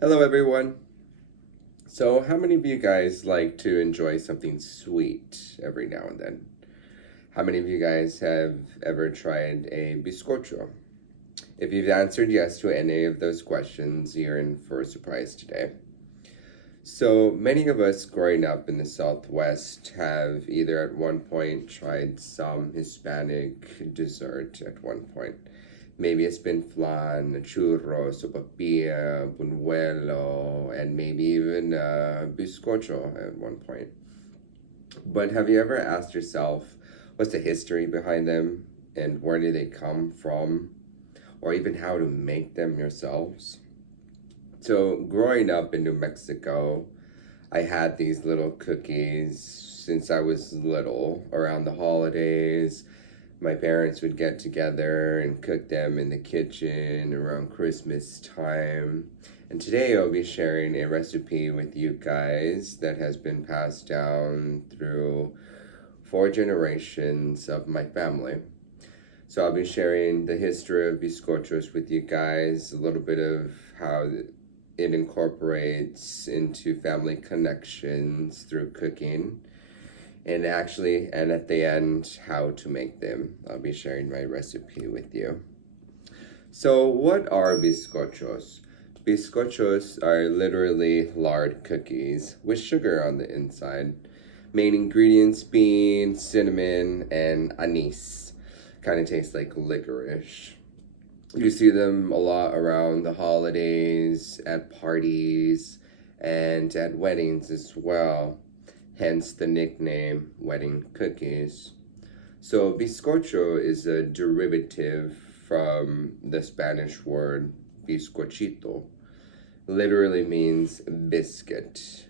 Hello, everyone. So, how many of you guys like to enjoy something sweet every now and then? How many of you guys have ever tried a biscocho? If you've answered yes to any of those questions, you're in for a surprise today. So, many of us growing up in the Southwest have either at one point tried some Hispanic dessert at one point. Maybe it's been flan, churros, sopapilla, buñuelo, and maybe even bizcocho at one point. But have you ever asked yourself what's the history behind them and where do they come from, or even how to make them yourselves? So, growing up in New Mexico, I had these little cookies since I was little around the holidays. My parents would get together and cook them in the kitchen around Christmas time. And today I'll be sharing a recipe with you guys that has been passed down through 4 generations of my family. So I'll be sharing the history of biscochos with you guys, a little bit of how it incorporates into family connections through cooking, and at the end, how to make them. I'll be sharing my recipe with you. So, what are biscochos? Biscochos are literally lard cookies with sugar on the inside. Main ingredients being cinnamon and anise. Kind of tastes like licorice. You see them a lot around the holidays, at parties, and at weddings as well, hence the nickname wedding cookies. So, bizcocho is a derivative from the Spanish word bizcochito, literally means biscuit.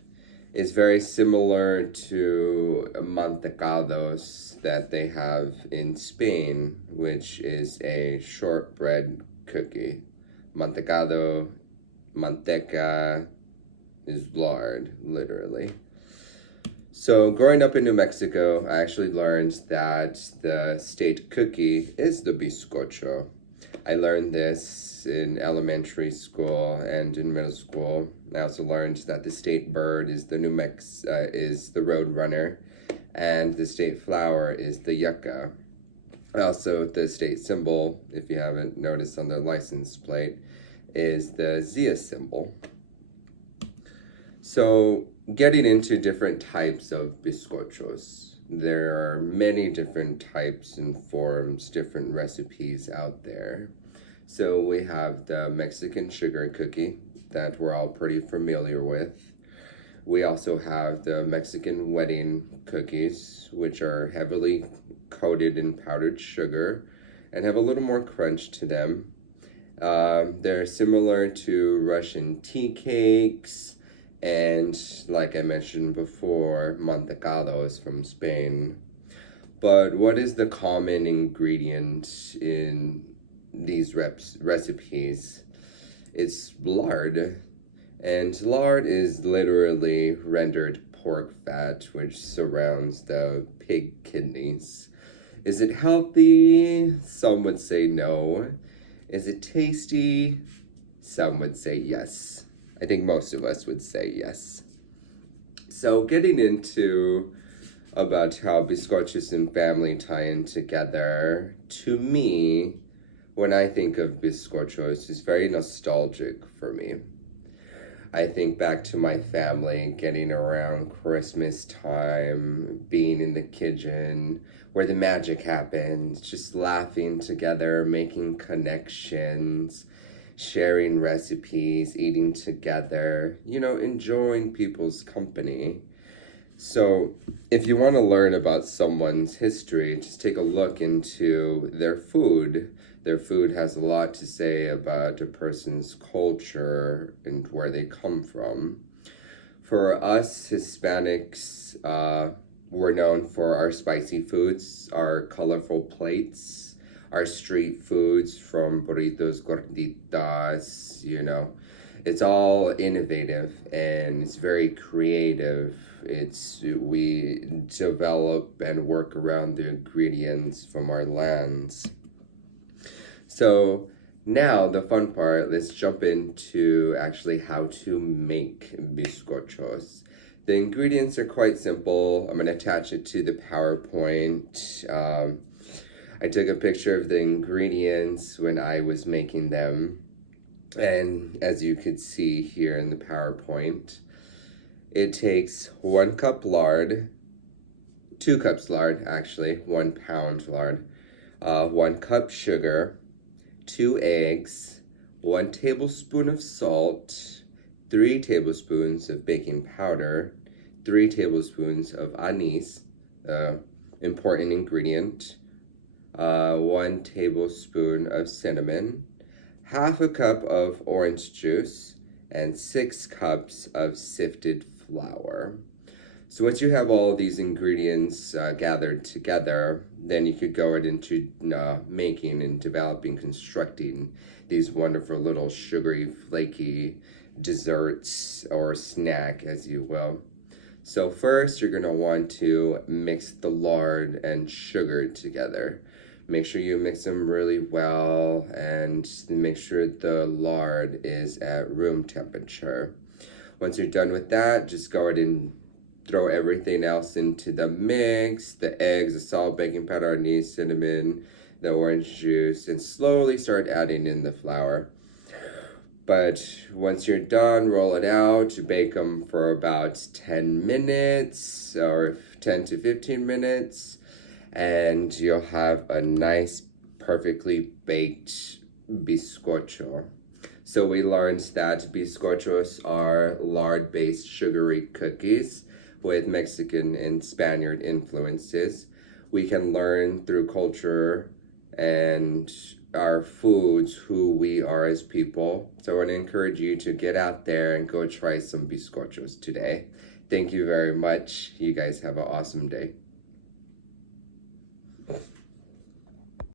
It's very similar to mantecados that they have in Spain, which is a shortbread cookie. Mantecado, manteca is lard, literally. So, growing up in New Mexico, I actually learned that the state cookie is the bizcocho. I learned this in elementary school and in middle school. I also learned that the state bird is is the roadrunner, and the state flower is the yucca. Also, the state symbol, if you haven't noticed on the license plate, is the Zia symbol. So, getting into different types of biscochos. There are many different types and forms, different recipes out there. So we have the Mexican sugar cookie that we're all pretty familiar with. We also have the Mexican wedding cookies, which are heavily coated in powdered sugar and have a little more crunch to them. They're similar to Russian tea cakes, and like I mentioned before, mantecados from Spain. But what is the common ingredient in these recipes? It's lard. And lard is literally rendered pork fat, which surrounds the pig kidneys. Is it healthy? Some would say no. Is it tasty? Some would say yes. I think most of us would say yes. So, getting into about how biscochos and family tie in together, to me, when I think of biscochos, it's very nostalgic for me. I think back to my family getting around Christmas time, being in the kitchen where the magic happens, just laughing together, making connections, sharing recipes, eating together, enjoying people's company. So, if you want to learn about someone's history, just take a look into their food. Their food has a lot to say about a person's culture and where they come from. For us Hispanics, we're known for our spicy foods, our colorful plates, our street foods from burritos, gorditas, It's all innovative and it's very creative. We develop and work around the ingredients from our lands. So Now, the fun part, let's jump into actually how to make biscochos. The ingredients are quite simple. I'm going to attach it to the PowerPoint. I took a picture of the ingredients when I was making them. And as you could see here in the PowerPoint, it takes 1 cup lard, 2 cups lard actually, 1 pound lard, 1 cup sugar, 2 eggs, 1 tablespoon of salt, 3 tablespoons of baking powder, 3 tablespoons of anise, important ingredient, 1 tablespoon of cinnamon, half a cup of orange juice, and 6 cups of sifted flour. So once you have all these ingredients gathered together, then you could go into making and developing, constructing these wonderful little sugary, flaky desserts or snack, as you will. So first, you're going to want to mix the lard and sugar together. Make sure you mix them really well and make sure the lard is at room temperature. Once you're done with that, just go ahead and throw everything else into the mix, the eggs, the salt, baking powder, anise, cinnamon, the orange juice, and slowly start adding in the flour. But once you're done, roll it out, bake them for about 10 minutes or 10 to 15 minutes. And you'll have a nice, perfectly baked biscocho. So we learned that biscochos are lard-based sugary cookies with Mexican and Spaniard influences. We can learn through culture and our foods who we are as people. So I want to encourage you to get out there and go try some biscochos today. Thank you very much. You guys have an awesome day.